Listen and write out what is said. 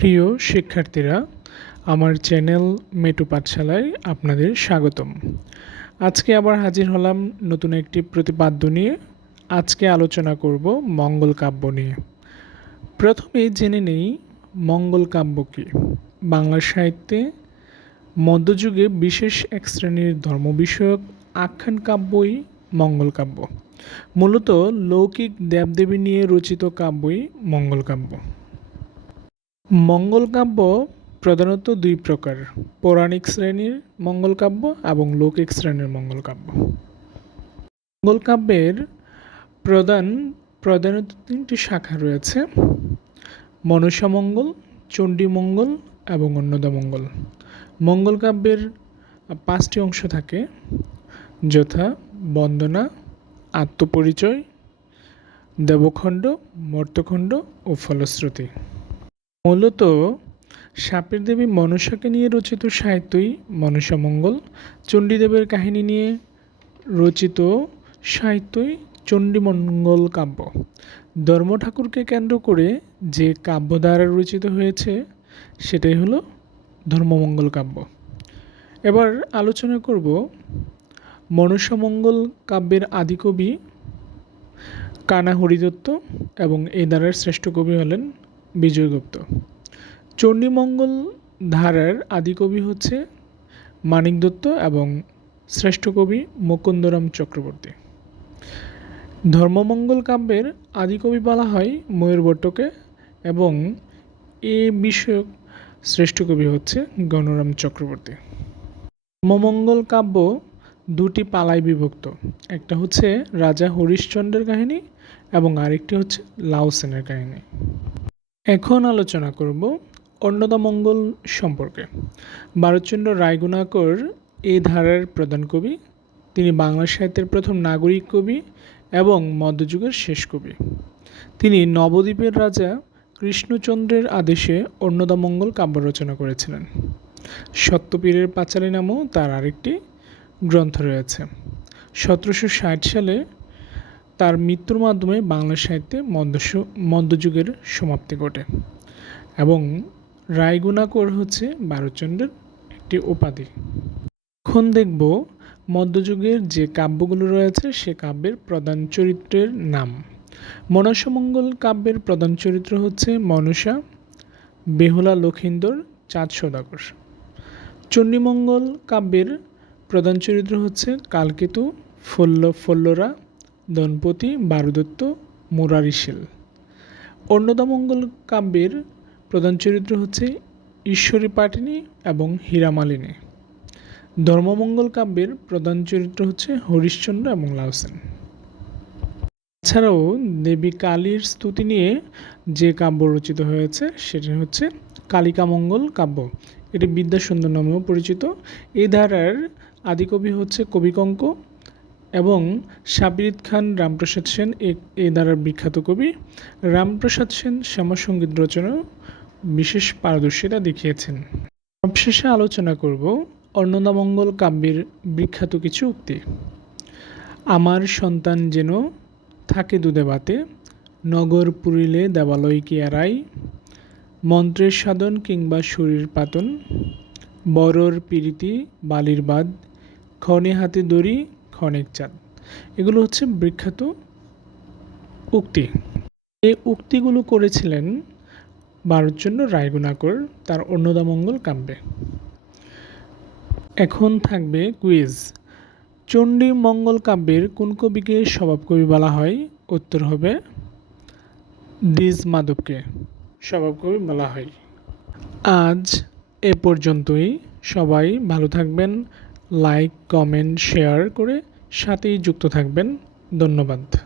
প্রিয় শিক্ষার্থীরা, আমার চ্যানেল মেটু পাঠশালায় আপনাদের স্বাগতম। আজকে আবার হাজির হলাম নতুন একটি প্রতিপাদ্য নিয়ে। আজকে আলোচনা করব মঙ্গল কাব্য নিয়ে। প্রথমে জেনে নেই মঙ্গল কাব্য কী। বাংলা সাহিত্যে মধ্যযুগে বিশেষ এক শ্রেণির ধর্ম বিষয়ক আখ্যান কাব্যই মঙ্গল কাব্য। মূলত লৌকিক দেবদেবী নিয়ে রচিত কাব্যই মঙ্গল কাব্য। মঙ্গল কাব্য প্রধানত দুই প্রকার, পৌরাণিক শ্রেণির মঙ্গল কাব্য এবং লৌকিক শ্রেণির মঙ্গল কাব্য। মঙ্গল কাব্যের প্রধান, প্রধানত তিনটি শাখা রয়েছে মনসামঙ্গল চণ্ডীমঙ্গল এবং অন্নদামঙ্গল। মঙ্গল কাব্যের পাঁচটি অংশ থাকে, যথা বন্দনা, আত্মপরিচয়, দেবখণ্ড, মর্তখণ্ড ও ফলশ্রুতি। মূলত সাপের দেবী মনসাকে নিয়ে রচিত সাহিত্যই মনসামঙ্গল, চণ্ডীদেবের কাহিনী নিয়ে রচিত সাহিত্যই চণ্ডীমঙ্গল কাব্য। ধর্ম ঠাকুরকে কেন্দ্র করে যে কাব্য দ্বারা রচিত হয়েছে, সেটাই হলো ধর্মমঙ্গল কাব্য। এবার আলোচনা করব মনসামঙ্গল কাব্যের আদিকবি কানা হরিদত্ত এবং এই দ্বারার শ্রেষ্ঠ কবি হলেন বিজয়গুপ্ত। চণ্ডীমঙ্গল ধারার আদিকবি হচ্ছে মানিক দত্ত এবং শ্রেষ্ঠ কবি মুকুন্দরাম চক্রবর্তী। ধর্মমঙ্গল কাব্যের আদিকবি বলা হয় ময়ূরভট্টকে এবং এ বিষয়ক শ্রেষ্ঠ কবি হচ্ছে গণরাম চক্রবর্তী। ধর্মমঙ্গল কাব্য দুটি পালায় বিভক্ত, একটা হচ্ছে রাজা হরিশ্চন্দ্রের কাহিনী এবং আরেকটি হচ্ছে লাউসেনের কাহিনী। এখন আলোচনা করব অন্নদামঙ্গল সম্পর্কে। ভারতচন্দ্র রায়গুণাকর এই ধারার প্রধান কবি, তিনি বাংলা সাহিত্যের প্রথম নাগরিক কবি এবং মধ্যযুগের শেষ কবি। তিনি নবদ্বীপের রাজা কৃষ্ণচন্দ্রের আদেশে অন্নদামঙ্গল কাব্য রচনা করেছিলেন। সত্যপীরের পাঁচালী নামও তার আরেকটি গ্রন্থ রয়েছে। সতেরোশো ষাট সালে তার মৃত্যুর মাধ্যমে বাংলা সাহিত্যে মধ্যস, মধ্যযুগের সমাপ্তি ঘটে এবং রায়গুণাকর হচ্ছে ভারতচন্দ্রের একটি উপাধি। এখন দেখব মধ্যযুগের যে কাব্যগুলো রয়েছে, সে কাব্যের প্রধান চরিত্রের নাম। মনসামঙ্গল কাব্যের প্রধান চরিত্র হচ্ছে মনসা বেহুলা লক্ষিন্দর, চাঁদ সদাগর। চণ্ডীমঙ্গল কাব্যের প্রধান চরিত্র হচ্ছে কালকেতু, ফল্ল, ফল্লরা দনপতি বারুদত্ত মুরারিশীল অন্নদামঙ্গল কাব্যের প্রধান চরিত্র হচ্ছে ঈশ্বরী পাটিনী এবং হীরামালিনী ধর্মমঙ্গল কাব্যের প্রধান চরিত্র হচ্ছে হরিশ্চন্দ্র এবং লাউসেন এছাড়াও দেবী কালীর স্তুতি নিয়ে যে কাব্য রচিত হয়েছে, সেটি হচ্ছে কালিকামঙ্গল কাব্য। এটি বিদ্যাসুন্দর নামেও পরিচিত। এই ধারার আদিকবি হচ্ছে কবিকঙ্ক এবং সাবিরিদ খান, রামপ্রসাদ সেন, এ দ্বারা বিখ্যাত কবি, রামপ্রসাদ সেন শ্যামাসঙ্গীত রচনা বিশেষ পারদর্শিতা দেখিয়েছেন। সবশেষে আলোচনা করব অন্নদামঙ্গল কাব্যের বিখ্যাত কিছু উক্তি। আমার সন্তান যেন থাকে দুধে বাতে, নগর পুরিলে দেবালয় কি এড়াই, মন্ত্রের সাধন কিংবা শরীর পাতন বড়র পিরিতি বালির বাদ খনে হাতে দড়ি ক্ষণিক চাঁদ। এগুলো হচ্ছে বিখ্যাত উক্তি। এই উক্তিগুলো করেছিলেন ভারতচন্দ্র রায়গুণাকর, তার অন্নদামঙ্গল কাব্যে। এখন থাকবে কুইজ। চণ্ডী মঙ্গল কাব্যের কোন কবিকে স্বভাব কবি বলা হয়? উত্তর হবে দ্বিজ মাধবকে স্বভাব কবি বলা হয়। আজ এ পর্যন্তই। সবাই ভালো থাকবেন। লাইক, কমেন্ট, শেয়ার করে সাথেই যুক্ত থাকবেন। ধন্যবাদ।